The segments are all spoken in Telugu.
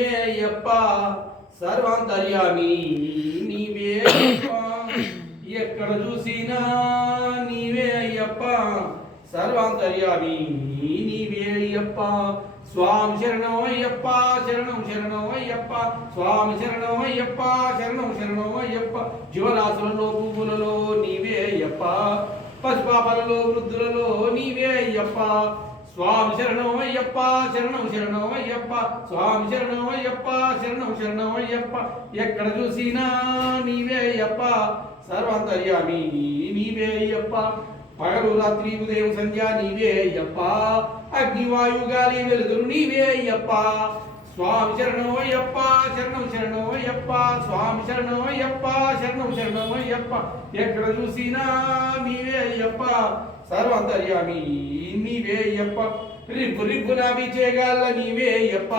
అయ్యప్ప సర్వాంతర్యామి నీవే ఎక్కడ చూసినా నీవే అయ్యప్ప. సర్వాంతర్యామి నీవే అయ్యప్ప. స్వామి శరణం అయ్యప్ప శరణం శరణం అయ్యప్ప. స్వామి శరణం అయ్యప్ప శరణం శరణం అయ్యప్ప. జీవరాశులలో పువ్వులలో నీవే అయ్యప్ప. పసిపాపలలో వృద్ధులలో నీవే అయ్యప్ప. స్వామి శరణం అయ్యప్ప శరణం శరణం అయ్యప్ప స్వామి శరణం అయ్యప్ప శరణం శరణం అయ్యప్ప ఎక్కడ చూసినా నీవే అయ్యప్ప సర్వాంతర్యామి నీవే అయ్యప్ప. పగలు రాత్రి ఉదయం సంధ్య నీవే అయ్యప్ప. అగ్నివాయు గాలి వెలుగురు నీవే అయ్యప్ప. స్వామి శరణం అయ్యప్ప శరణం శరణం అయ్యప్ప స్వామి శరణం అయ్యప్ప శరణం శరణం అయ్యప్ప ఎక్కడ చూసినా నీవే అయ్యప్ప సర్వాంతర్యామి నీవే అయ్యప్ప. రిప్పు రిప్పు నా బీచేగాళ్ళ నీవే అయ్యప్ప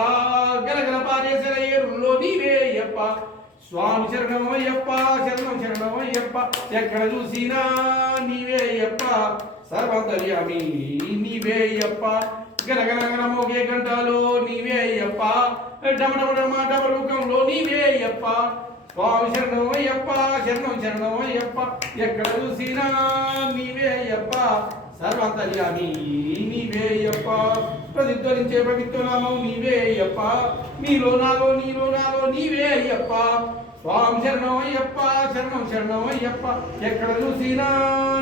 గలగల పారేసిన ఏరుల్లో నీవే అయ్యప్ప. స్వామి శరణం అయ్యప్ప శరణం శరణం అయ్యప్ప ఎక్కడ చూసినా నీవే అయ్యప్ప సర్వాంతర్యామి నీవే అయ్యప్ప. గనగనగన గంటలో నీవే అయ్యప్ప. డమడమడమ డమరుకంలో నీవే అయ్యప్ప. స్వామి శరణం అయ్యప్ప శరణం శరణం అయ్యప్ప. ఎక్కడ చూసినా నీవే అయ్యప్ప. సర్వాంతర్యామి నీవే అయ్యప్ప. ప్రతిధ్వనించే పవిత్ర నామం నీవే అయ్యప్ప. నీలో నాలో నీలో నాలో నీవే అయ్యప్ప. స్వామి శరణం అయ్యప్ప శరణం శరణం అయ్యప్ప ఎక్కడ చూసినా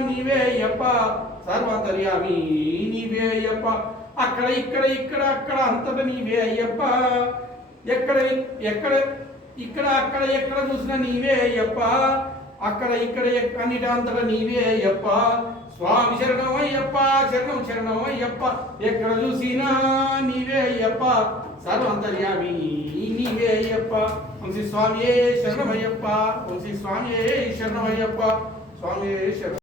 నీవే అయ్యప్ప సర్వాంతర్యామి నీవే అయ్యప్ప అక్కడ ఇక్కడ ఇక్కడ అక్కడ అంతటా నీవే అయ్యప్ప ఎక్కడ ఎక్కడ ఇక్కడ అక్కడ ఎక్కడ చూసినా నీవే అయ్యప్ప అక్కడ ఇక్కడ అన్నిటి అంతటా నీవే అయ్యప్ప స్వామి శరణమయ్యప్ప శరణం శరణమయ్యప్ప ఎక్కడ చూసినా నీవే అయ్యప్ప సర్వంతర్యామి నీవే అయ్యప్ప. వంశీ స్వామియే శరణమయ్యప్ప వంశీ స్వామియే శరణమయ్యప్ప. స్వామియే శరణ